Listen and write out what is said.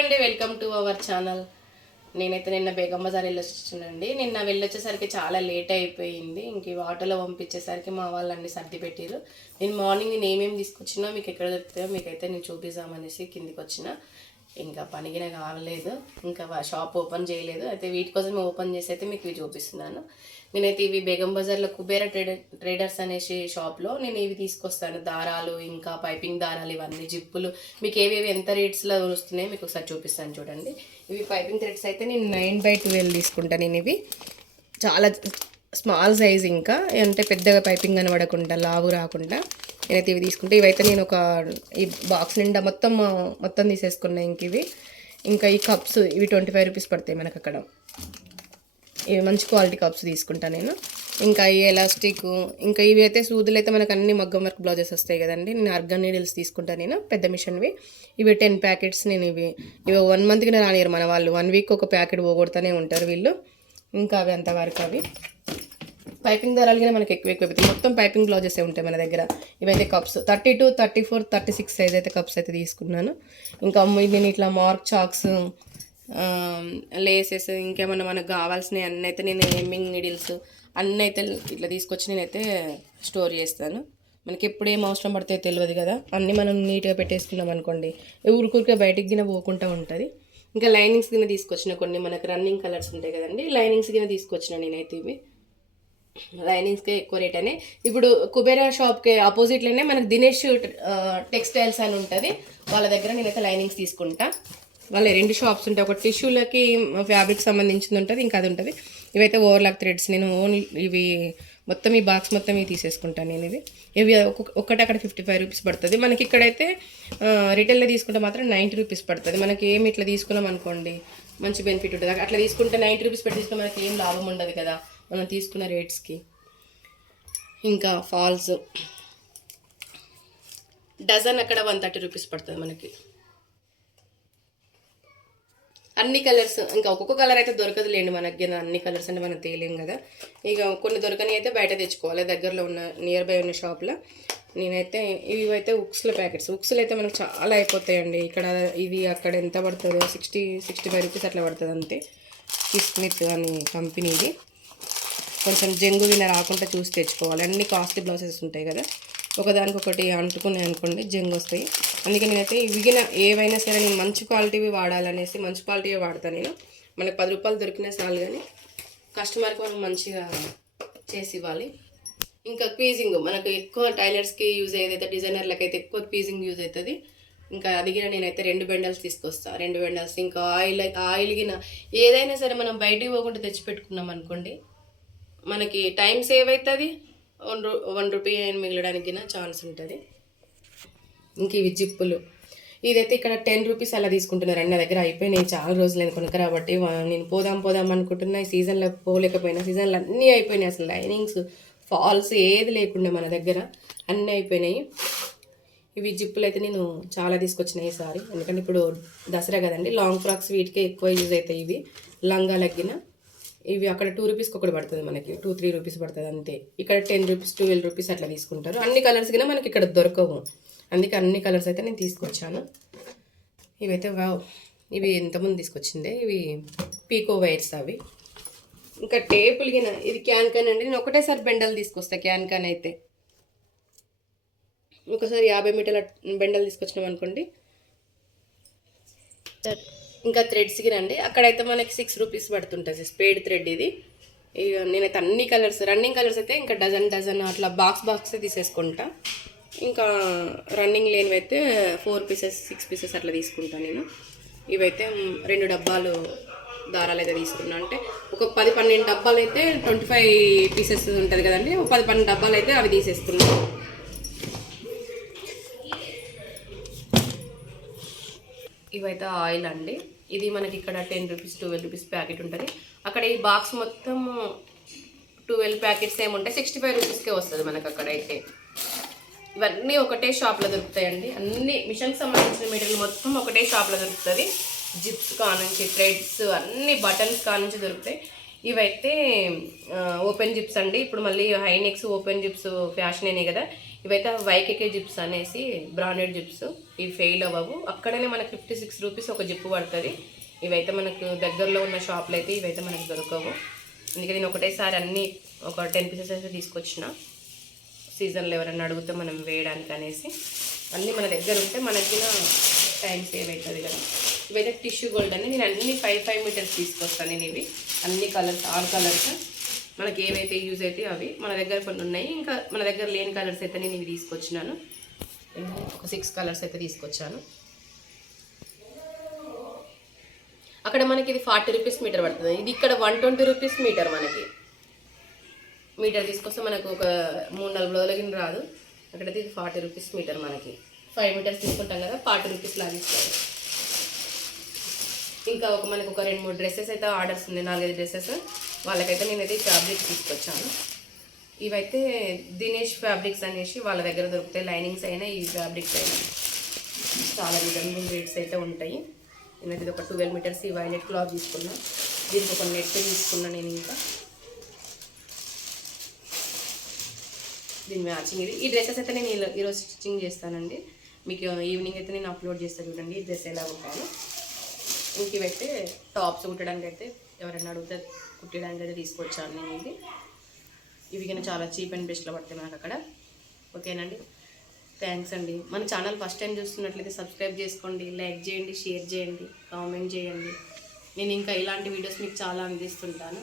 అండి welcome to our channel నేనైతే నిన్న బేగం బజార్ వెళ్ళొచ్చానండి నిన్న వెళ్ళొచ్చేసరికి చాలా లేట్ అయిపోయింది. ఇంక ఈ ఆటోలో పంపించేసరికి మా వాళ్ళు అన్ని సర్ది పెట్టారు నేను మార్నింగ్ నేను ఏమేమి తీసుకొచ్చినా మీకు ఎక్కడ దొరుకుతాయో మీకైతే నేను చూపిస్తామనేసి కిందికి వచ్చిన ఇంకా పనిగిన కావలేదు ఇంకా షాప్ ఓపెన్ చేయలేదు. అయితే వీటి కోసం ఓపెన్ చేసి అయితే మీకు ఇవి చూపిస్తున్నాను. నేనైతే ఇవి బేగం బజార్లో కుబేర ట్రేడర్ ట్రేడర్స్ అనేసి షాప్లో నేను ఇవి తీసుకొస్తాను. దారాలు ఇంకా పైపింగ్ దారాలు ఇవన్నీ జిప్పులు. మీకు ఏవేవి ఎంత రేట్స్లో వస్తున్నాయో మీకు ఒకసారి చూపిస్తాను చూడండి. ఇవి పైపింగ్ థ్రెడ్స్ అయితే నేను నైన్ బై ట్వెల్వ్ తీసుకుంటాను నేను ఇవి. చాలా స్మాల్ సైజ్ ఇంకా అంటే పెద్దగా పైపింగ్ కనబడకుండా లావు రాకుండా. నేనైతే ఇవి తీసుకుంటే ఇవైతే నేను ఒక ఈ బాక్స్ నిండా మొత్తం మొత్తం తీసేసుకున్నా ఇంక ఇవి. ఇంకా ఈ కప్స్ ఇవి ట్వంటీ ఫైవ్ రూపీస్ పడతాయి మనకు అక్కడ. ఇవి మంచి క్వాలిటీ కప్స్ తీసుకుంటాను నేను. ఇంకా ఈ ఎలాస్టిక్ ఇంకా ఇవి అయితే సూదులు అయితే మనకు అన్ని మగ్గం వర్క్ బ్లౌజెస్ వస్తాయి కదండి. నేను అర్గన్ నీడిల్స్ తీసుకుంటా నేను పెద్ద మిషన్వి. ఇవి టెన్ ప్యాకెట్స్ నేను ఇవి ఇవి వన్ మంత్కి రానియరు మన వాళ్ళు. వన్ వీక్ ఒక ప్యాకెట్ పోగొడుతూనే ఉంటారు వీళ్ళు. ఇంకా అవి అంతవరకు అవి. పైపింగ్ ధరలు కూడా మనకి ఎక్కువ ఎక్కువ అవుతాయి మొత్తం పైపింగ్ బ్లౌజెస్ ఉంటాయి మన దగ్గర? ఇవైతే cups thirty two thirty four thirty six size అయితే కప్స్ అయితే తీసుకున్నాను. ఇంకా నేను ఇట్లా మార్క్ చాక్స్ లేసెస్ ఇంకేమన్నా మనకు కావాల్సినవి అన్నీ అయితే నేను ఎమ్మింగ్ నీడిల్స్ అన్నీ అయితే ఇట్లా తీసుకొచ్చి నేనైతే స్టోర్ చేస్తాను. మనకి ఎప్పుడు ఏం అవసరం పడితే తెలియదు కదా. అన్నీ మనం నీట్గా పెట్టేసుకున్నాం అనుకోండి ఊరికూరికే బయటికి గిన పోకుండా ఉంటుంది. ఇంకా లైనింగ్స్ కింద తీసుకొచ్చిన కొన్ని మనకి రన్నింగ్ కలర్స్ ఉంటాయి కదండి. లైనింగ్స్ కింద తీసుకొచ్చిన నేనైతే ఇవి. లైనింగ్స్కే ఎక్కువ రేట్ అని. ఇప్పుడు కుబేరా షాప్కి ఆపోజిట్లోనే మనకు దినేష్ టెక్స్టైల్స్ అని ఉంటుంది. వాళ్ళ దగ్గర నేనైతే లైనింగ్స్ తీసుకుంటా. వాళ్ళ రెండు షాప్స్ ఉంటాయి. ఒక టిష్యూలకి ఫ్యాబ్రిక్ సంబంధించింది ఉంటుంది ఇంకా అది ఉంటుంది. ఇవైతే ఓవర్లాక్ థ్రెడ్స్. నేను ఓన్లీ ఇవి మొత్తం ఈ బాక్స్ మొత్తం ఇవి తీసేసుకుంటాను నేను ఇవి. ఇవి ఒక్కటి అక్కడ ఫిఫ్టీ ఫైవ్ రూపీస్ పడుతుంది. మనకి ఇక్కడైతే రిటైల్లో తీసుకుంటే మాత్రం నైంటీ రూపీస్ పడుతుంది. మనకి ఏమి ఇట్లా తీసుకున్నాం అనుకోండి మంచి బెనిఫిట్ ఉంటుంది. అట్లా తీసుకుంటే నైంటీ రూపీస్ పెట్టి తీసుకుంటే మనకి ఏం లాభం ఉండదు కదా. మనం తీసుకున్న రేట్స్కి. ఇంకా ఫాల్స్. డజన్ అక్కడ వన్ థర్టీ రూపీస్ పడుతుంది మనకి. అన్ని కలర్స్ ఇంకా ఒక్కొక్క కలర్ అయితే దొరకదు లేండి మనకి అన్ని కలర్స్ అంటే మనం తేలేం కదా. ఇక కొన్ని దొరకని అయితే బయట తెచ్చుకోవాలి. దగ్గరలో ఉన్న నియర్ బై ఉన్న షాప్లో నేనైతే ఇవి అయితే ఉక్స్ల ప్యాకెట్స్. ఉక్స్లు అయితే మనకు చాలా అయిపోతాయండి. ఇక్కడ ఇది అక్కడ ఎంత పడుతుందో సిక్స్టీ సిక్స్టీ ఫైవ్ రూపీస్ అట్లా పడుతుంది అంతే. కిస్మిత్ అని కంపెనీది. కొంచెం జంగు విన రాకుండా చూసి తెచ్చుకోవాలి. అన్ని కాస్ట్లీ బ్లౌజెస్ ఉంటాయి కదా. ఒకదానికొకటి అంటుకున్నాయి అనుకోండి జంగు వస్తాయి. అందుకే నేనైతే విగిన ఏవైనా సరే నేను మంచి క్వాలిటీవి వాడాలనేసి మంచి క్వాలిటీవి వాడతాను నేను. మనకి పది రూపాయలు దొరికినా చాలు కానీ కస్టమర్కి మనం మంచిగా చేసి ఇవ్వాలి. ఇంకా క్వీజింగ్ మనకు ఎక్కువ టైలర్స్కి యూజ్ అయ్యేదైతే డిజైనర్లకు అయితే ఎక్కువ క్వీజింగ్ యూజ్ అవుతుంది. ఇంకా అదిగిన నేనైతే రెండు బెండల్స్ తీసుకొస్తాను రెండు బెండల్స్ ఇంకా ఆయిల్ ఆయిల్గిన ఏదైనా సరే మనం బయటికి పోకుండా తెచ్చి పెట్టుకున్నాం అనుకోండి మనకి టైం సేవ్ అవుతుంది వన్ రూ వన్ రూపీ మిగలడానికి ఛాన్స్ ఉంటుంది. ఇంక ఇవి జిప్పులు. ఇదైతే ఇక్కడ టెన్ రూపీస్ అలా తీసుకుంటున్నారు. నా దగ్గర అయిపోయినాయి. చాలా రోజులు నేను కాబట్టి నేను పోదాం పోదాం అనుకుంటున్నా. ఈ సీజన్లో పోలేకపోయినా. సీజన్లో అన్నీ అయిపోయినాయి. అసలు లైనింగ్స్ ఫాల్స్ ఏది లేకుండా మన దగ్గర అన్నీ అయిపోయినాయి. ఇవి జిప్పులు అయితే నేను చాలా తీసుకొచ్చినాయి ఈసారి. ఎందుకంటే ఇప్పుడు దసరా కదండి. లాంగ్ ఫ్రాక్స్ వీటికే ఎక్కువ యూజ్ అవుతాయి ఇవి. లంగా లగ్గిన. ఇవి అక్కడ టూ రూపీస్కి ఒకటి పడుతుంది మనకి. టూ త్రీ రూపీస్ పడుతుంది అంతే. ఇక్కడ టెన్ రూపీస్ ట్వెల్వ్ రూపీస్ అట్లా తీసుకుంటారు. అన్ని కలర్స్ కింద మనకి ఇక్కడ దొరకవు. అందుకే అన్ని కలర్స్ అయితే నేను తీసుకొచ్చాను. ఇవైతే వావ్ ఇవి ఎంతమంది తీసుకొచ్చిందే. ఇవి పీకో వైర్స్ అవి. ఇంకా టేపులు కింద ఇది క్యాన్ క్యాన్ అండి. నేను ఒకటేసారి బెండలు తీసుకొస్తా క్యాన్ క్యాన్ అయితే. ఒకసారి యాభై మీటర్ల బెండలు తీసుకొచ్చినాం అనుకోండి. ఇంకా థ్రెడ్స్కి రండి. అక్కడైతే మనకి సిక్స్ రూపీస్ పడుతుంటుంది స్పేడ్ థ్రెడ్ ఇది. ఇక నేనైతే అన్ని కలర్స్ రన్నింగ్ కలర్స్ అయితే ఇంకా డజన్ డజన్ అట్లా బాక్స్ బాక్స్ తీసేసుకుంటా. ఇంకా రన్నింగ్ లేనివి అయితే ఫోర్ పీసెస్ సిక్స్ పీసెస్ అట్లా తీసుకుంటాను నేను. ఇవైతే రెండు డబ్బాలు దారాలు అయితే తీసుకున్నా. అంటే ఒక పది పన్నెండు డబ్బాలు అయితే ట్వంటీ ఫైవ్ పీసెస్ ఉంటుంది కదండి. ఒక పది పన్నెండు డబ్బాలు అయితే అవి తీసేస్తున్నాను ఇవైతే ఆయిల్ అండి. ఇది మనకి ఇక్కడ ten rupees twelve rupees packet ఉంటుంది. అక్కడ ఈ బాక్స్ మొత్తం ట్వెల్వ్ ప్యాకెట్స్ ఏముంటాయి సిక్స్టీ ఫైవ్ రూపీస్కే వస్తుంది మనకు అక్కడైతే ఇవన్నీ ఒకటే షాప్లో దొరుకుతాయండి. అన్ని మిషన్కి సంబంధించిన మెటీరియల్ మొత్తం ఒకటే షాప్లో దొరుకుతుంది. జిప్స్ కానుంచి థ్రెడ్స్ అన్ని బటన్స్ కానుంచి దొరుకుతాయి. ఇవైతే ఓపెన్ జిప్స్ అండి. ఇప్పుడు మళ్ళీ హైనెక్స్ ఓపెన్ జిప్స్ ఫ్యాషన్ అయినాయి కదా. ఇవైతే వైకేకే జిప్స్ అనేసి బ్రాండెడ్ జిప్స్. ఇవి ఫెయిల్ అవ్వవు. అక్కడనే మనకు ఫిఫ్టీ సిక్స్ రూపీస్ ఒక జిప్పు పడుతుంది. ఇవైతే మనకు దగ్గరలో ఉన్న షాప్లో అయితే ఇవైతే మనకు దొరకవు. అందుకే నేను ఒకటేసారి అన్నీ ఒక టెన్ పీసెస్ అయితే తీసుకొచ్చిన. సీజన్లో ఎవరైనా అడిగితే మనం వేయడానికి అనేసి. అన్నీ మన దగ్గర ఉంటే మనకి టైం సేవ్ అవుతుంది కదా. ఇవైతే టిష్యూ గోల్డ్ అని. నేను అన్ని ఫైవ్ ఫైవ్ మీటర్స్ తీసుకొస్తాను నేను ఇవి. అన్ని కలర్స్ ఆల్ కలర్స్ మనకి ఏవైతే యూజ్ అయితే అవి మన దగ్గర కొన్ని ఉన్నాయి. ఇంకా మన దగ్గర లేని కలర్స్ అయితే నేను ఇవి తీసుకొచ్చినాను. ఒక సిక్స్ కలర్స్ అయితే తీసుకొచ్చాను. అక్కడ మనకి ఇది ఫార్టీ రూపీస్ మీటర్ పడుతుంది. ఇది ఇక్కడ వన్ ట్వంటీ రూపీస్ మీటర్ మనకి. మీటర్ తీసుకొస్తే మనకు ఒక మూడు నాలుగు రోజులకి రాదు. అక్కడైతే ఇది ఫార్టీ రూపీస్ మీటర్ మనకి. ఫైవ్ మీటర్స్ తీసుకుంటాం కదా ఫార్టీ రూపీస్ లాగిస్తారు ఇంకా ఒక మనకు ఒక రెండు మూడు డ్రెస్సెస్ అయితే ఆర్డర్స్ ఉన్నాయి నాలుగైదు డ్రెస్సెస్. వాళ్ళకైతే నేనైతే ఫ్యాబ్రిక్ తీసుకొచ్చాను. ఇవైతే దినేష్ ఫ్యాబ్రిక్స్ అనేసి వాళ్ళ దగ్గర దొరుకుతాయి. లైనింగ్స్ అయినా ఈ ఫ్యాబ్రిక్స్ అయినా. చాలా విధంగా రేట్స్ అయితే ఉంటాయి. నేనైతే ఇది ఒక ట్వెల్వ్ మీటర్స్ ఈ వైలెట్ క్లాత్ తీసుకున్నా. దీనికి ఒక నెట్ తీసుకున్నా నేను ఇంకా. దీని మ్యాచింగ్ ఇది. ఈ డ్రెస్సెస్ అయితే నేను ఈరోజు స్టిచ్చింగ్ చేస్తానండి. మీకు ఈవినింగ్ అయితే నేను అప్లోడ్ చేస్తాను చూడండి. ఈ డ్రెస్ ఎలా ఉంటాను ఇంక ఇవైతే టాప్స్ కుట్టడానికి అయితే ఎవరైనా అడిగితే కుట్టడానికి అయితే తీసుకొచ్చాను నేను ఇది. ఇవి కానీ చాలా చీప్ అండ్ బెస్ట్లో పడతాయి మనకు అక్కడ. ఓకేనండి? థ్యాంక్స్ అండి. మన ఛానల్ ఫస్ట్ టైం చూస్తున్నట్లయితే సబ్స్క్రైబ్ చేసుకోండి లైక్ చేయండి షేర్ చేయండి కామెంట్ చేయండి. నేను ఇంకా ఇలాంటి వీడియోస్ మీకు చాలా అందిస్తుంటాను.